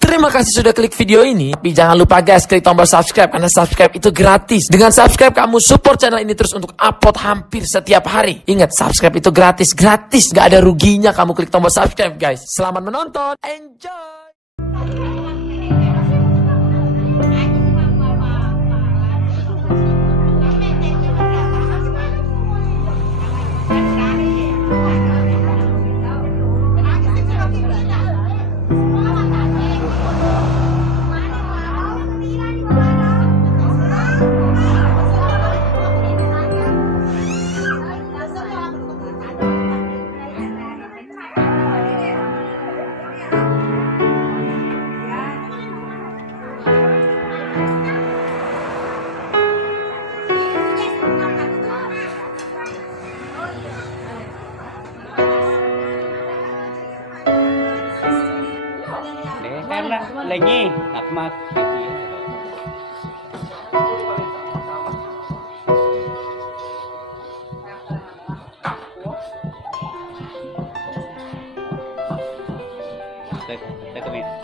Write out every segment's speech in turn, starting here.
Terima kasih sudah klik video ini. Tapi jangan lupa guys, klik tombol subscribe karena subscribe itu gratis. Dengan subscribe kamu support channel ini terus untuk upload hampir setiap hari. Ingat, subscribe itu gratis, Gak ada ruginya kamu klik tombol subscribe guys. Selamat menonton, enjoy. Lagi akmat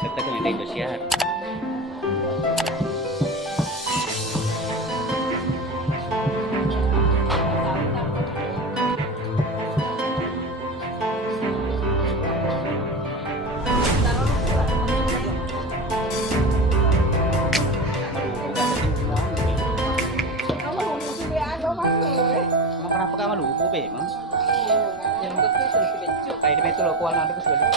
kita kami negosiar. Kenapa kamu lupa memang? Yang betul kayak itu loh kuan ada kesulitan.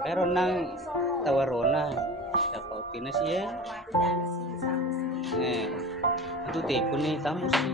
Pero nang tawarona dapat pinas ya. Itu telepon nih tamu sih.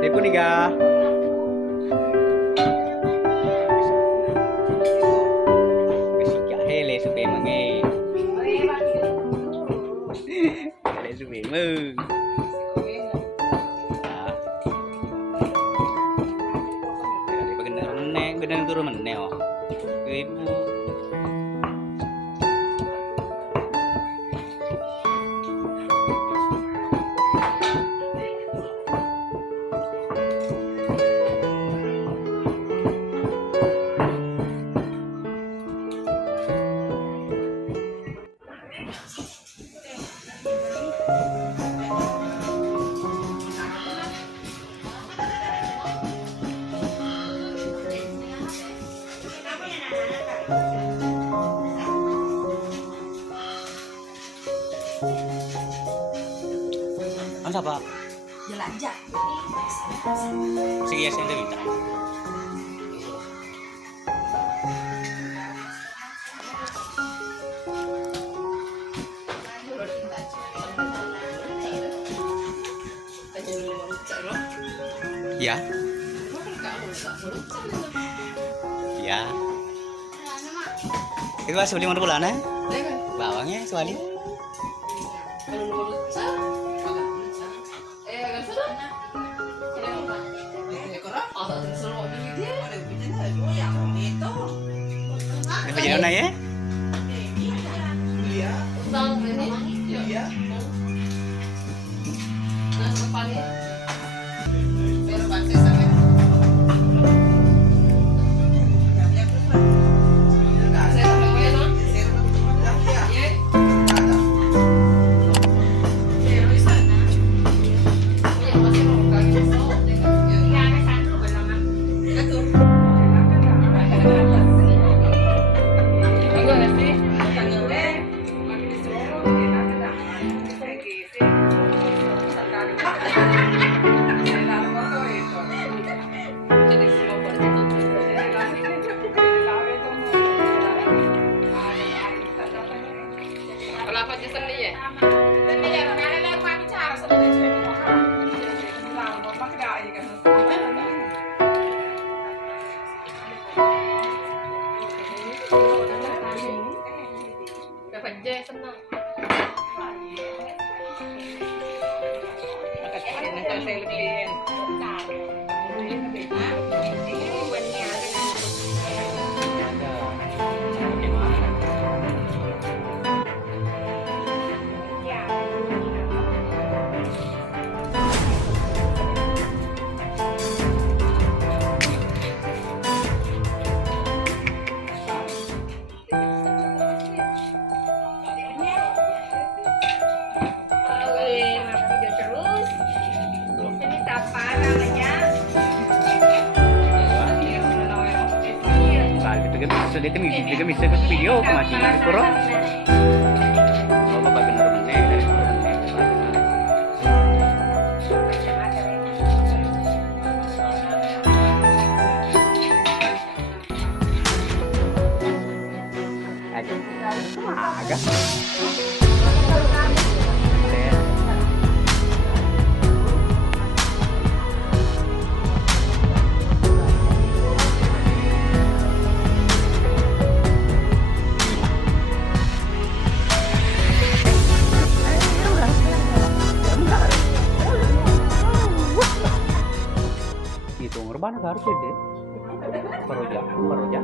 Depo nih ga. Kesiga hele supe menge. Hele supe meng. Ada bener meneh, bener turun meneh oh. Ibu. Apa? Jelajah. Sige, senda kita. Ya. Ya. Itu asli mana bulan eh? Bawangnya soalnya. Bagaimana ya? Dia bisa ke video kemakinan kurang. Bapak bener meneh dari meneh. Kemana harus deh? Peroja.